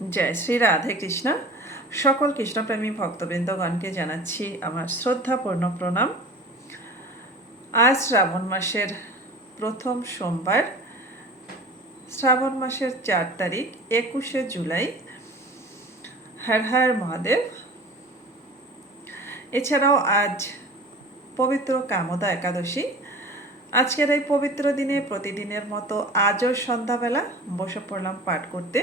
জয় শ্রী রাধে কৃষ্ণ। সকল কৃষ্ণপ্রেমী ভক্তবৃন্দগণকে জানাচ্ছি আমার শ্রদ্ধাপূর্ণ প্রণাম। আজ শ্রাবণ মাসের প্রথম সোমবার। শ্রাবণ মাসের চার তারিখ, একুশে জুলাই। হর হর মহাদেব। এছাড়াও আজ পবিত্র কামদা একাদশী। আজকের এই পবিত্র দিনে প্রতিদিনের মতো আজও সন্ধ্যাবেলা বসে পড়লাম পাঠ করতে।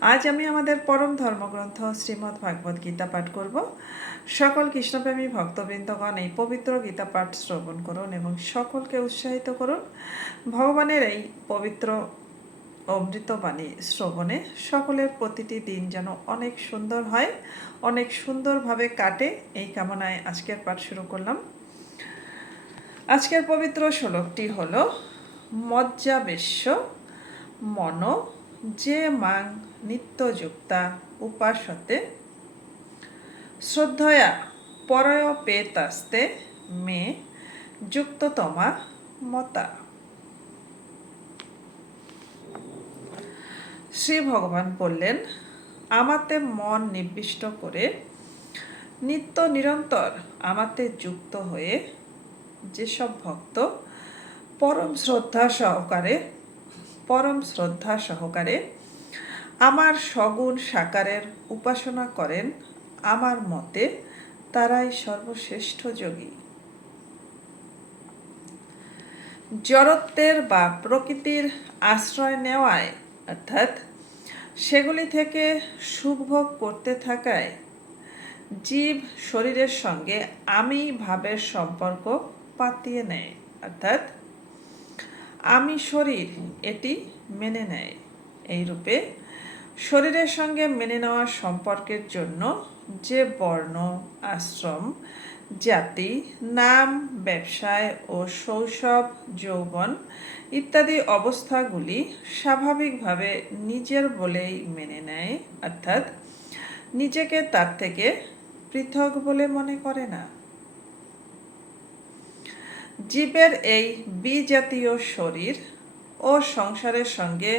আজ আমি আমাদের পরম ধর্মগ্রন্থ শ্রীমদ্ ভাগবত গীতা পাঠ করব। সকল কৃষ্ণপ্রেমী ভক্তবৃন্দগণ এই পবিত্র গীতা পাঠ শ্রবণ করুন এবং সকলকে উৎসাহিত করুন। ভগবানের এই পবিত্র অমৃতবাণী শ্রবণে সকলের প্রতিটি দিন যেন অনেক সুন্দর হয়, অনেক সুন্দরভাবে কাটে। এই কামনায় আজকের পাঠ শুরু করলাম। আজকের পবিত্র শ্লোকটি হল মজ্জাবেশ্য মন যে মাং নিত্যযুক্তা উপাসতে শ্রদ্ধয়া পরয় পেতাস্তে মে যুক্ততমা মতা। শ্রী ভগবান বললেন, আমাতে মন নির্বিষ্ট করে নিত্য নিরন্তর আমাতে যুক্ত হয়ে যেসব ভক্ত পরম শ্রদ্ধা সহকারে পরম শ্রদ্ধা সহকারে আমার সগুণ সাকারের উপাসনা করেন। আমার মতে তারাই সর্বশ্রেষ্ঠ যোগী। জড়ত্বের বা প্রকৃতির আশ্রয় নেওয়ায়, অর্থাৎ সেগুলি থেকে সুখভোগ করতে থাকায়, জীব শরীরের সঙ্গে আমি ভাবের সম্পর্ক পাতিয়ে নেয়, অর্থাৎ আমি শরীর এটি মেনে নেয়। এই রূপে শরীরের সঙ্গে মেনে নেওয়া সম্পর্কের জন্য যে বর্ণ, আশ্রম, জাতি, নাম, ব্যবসায় ও শৈশব, যৌবন ইত্যাদি অবস্থাগুলি স্বাভাবিকভাবে নিজের বলেই মেনে নেয়, অর্থাৎ নিজেকে তার থেকে পৃথক বলে মনে করে না। জীবের এই বিজাতীয় শরীর ও সংসারের সঙ্গে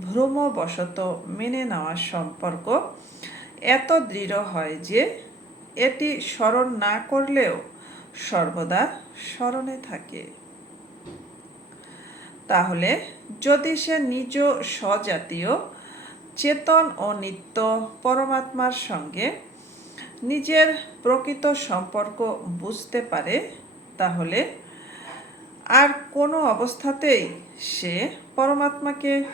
ভ্রমবশত মেনে নেওয়ার সম্পর্ক এত দৃঢ় হয় যে এটি স্মরণ না করলেও সর্বদা স্মরণে থাকে। তাহলে যদি সে নিজ স্বজাতীয় চেতন ও নিত্য পরমাত্মার সঙ্গে নিজের প্রকৃত সম্পর্ক বুঝতে পারে, তাহলে আর কোনো অবস্থাতেই সে পরমাত্মাকে,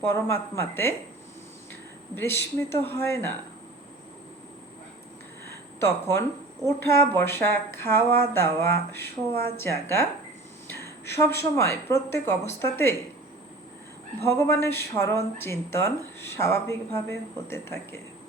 পরমাত্মাতে বিস্মিত হয় না। তখন ওঠা বসা, খাওয়া, দাওয়া, শোয়া, জাগা সবসময় প্রত্যেক অবস্থাতেই ভগবানের স্মরণ, চিন্তন স্বাভাবিকভাবে হতে থাকে।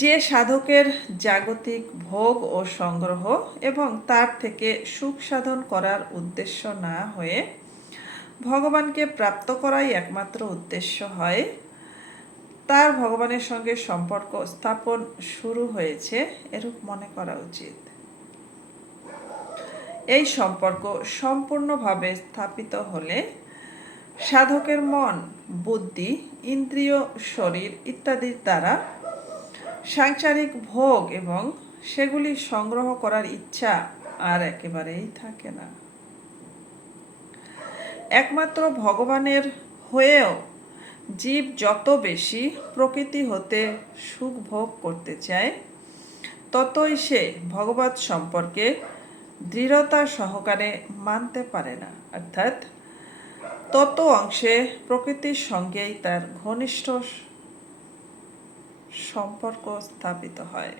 যে সাধকের জাগতিক ভোগ ও সংগ্রহ এবং তার থেকে সুখ সাধন করার উদ্দেশ্য না হয়ে ভগবানকে প্রাপ্ত করাই একমাত্র উদ্দেশ্য হয়। তার ভগবানের সঙ্গে সম্পর্ক স্থাপন শুরু হয়েছে এরূপ মনে করা উচিত। এই সম্পর্ক সম্পূর্ণভাবে স্থাপিত হলে সাধকের মন, বুদ্ধি, ইন্দ্রিয়, শরীর ইত্যাদির দ্বারা সাংসারিক ভোগ এবং সেগুলি সংগ্রহ করার ইচ্ছা আর একেবারেই থাকে না। একমাত্র ভগবানের হয়েও জীব যত বেশি প্রকৃতি হতে সুখ ভোগ করতে চায়, ততই সে ভগবত সম্পর্কে দৃঢ়তা সহকারে মানতে পারে না। অর্থাৎ তত অংশে প্রকৃতির সঙ্গেই তার ঘনিষ্ঠ সম্পর্ক স্থাপিত হয়।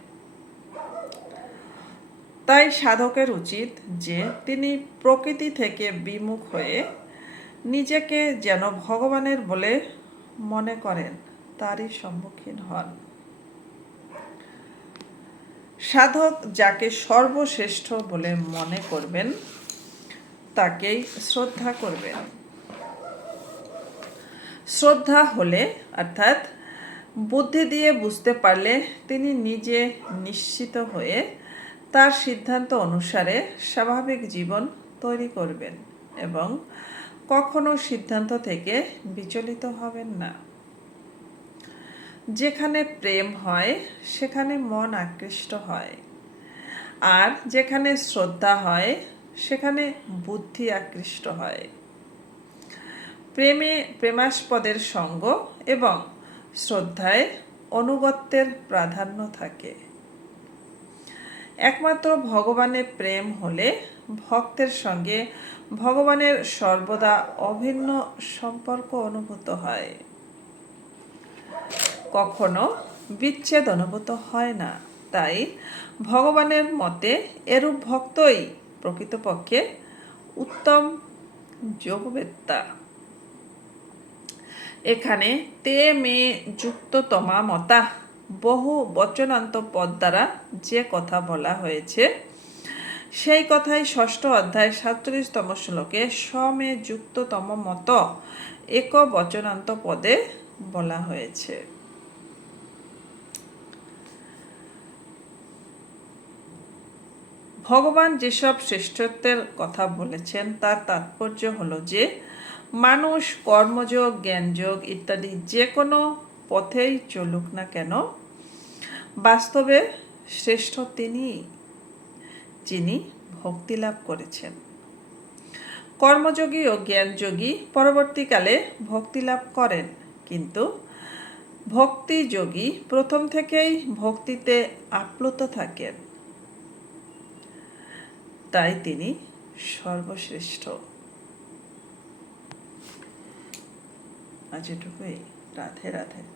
তাই সাধকের উচিত যে তিনি প্রকৃতি থেকে বিমুখ হয়ে নিজেকে যেন ভগবানের বলে মনে করেন, তারই সম্মুখীন হন। সাধক যাকে সর্বশ্রেষ্ঠ বলে মনে করবেন, তাকেই শ্রদ্ধা করবেন। শ্রদ্ধা হলে, অর্থাৎ বুদ্ধি দিয়ে বুঝতে পারলে তিনি নিজে নিশ্চিত হয়ে তার সিদ্ধান্ত অনুসারে স্বাভাবিক জীবন তৈরি করবেন এবং কখনো সিদ্ধান্ত থেকে বিচলিত হবেন না। যেখানে প্রেম হয়, সেখানে মন আকৃষ্ট হয়। আর যেখানে শ্রদ্ধা হয়, সেখানে বুদ্ধি আকৃষ্ট হয়। প্রেমে, প্রেমাস্পদের সঙ্গ এবং শ্রদ্ধায় অনুগত্যের প্রাধান্য থাকে। একমাত্র ভগবানের প্রেম হলে ভক্তের সঙ্গে ভগবানের সর্বদা অভিন্ন সম্পর্ক অনুভূত হয়। কখনো বিচ্ছেদ অনুভূত হয় না, তাই ভগবানের মতে এরূপ ভক্তই প্রকৃতপক্ষে উত্তম যোগবেত্তা। এখানে তে মে যুক্ত তমা মতা। বহু বচনান্ত পদ দ্বারা যে কথা বলা হয়েছে, সেই কথাই ষষ্ঠ অধ্যায় সাতচল্লিশতম শ্লোকে সমে যুক্ততম মত এক বচনান্ত পদে বলা হয়েছে। ভগবান যেসব শ্রেষ্ঠত্বের কথা বলেছেন, তার তাৎপর্য হলো যে, মানুষ কর্মযোগ, জ্ঞানযোগ ইত্যাদি যে কোনো পথেই চলুক না কেন, বাস্তবে শ্রেষ্ঠ তিনি, যিনি ভক্তি লাভ করেছেন। কর্মযোগী ও জ্ঞানযোগী পরবর্তীকালে ভক্তি লাভ করেন, কিন্তু ভক্তিযোগী প্রথম থেকেই ভক্তিতে আপ্লুত থাকেন। তাই তিনি সর্বশ্রেষ্ঠ। আজ এটুকুই রাধে রাধে।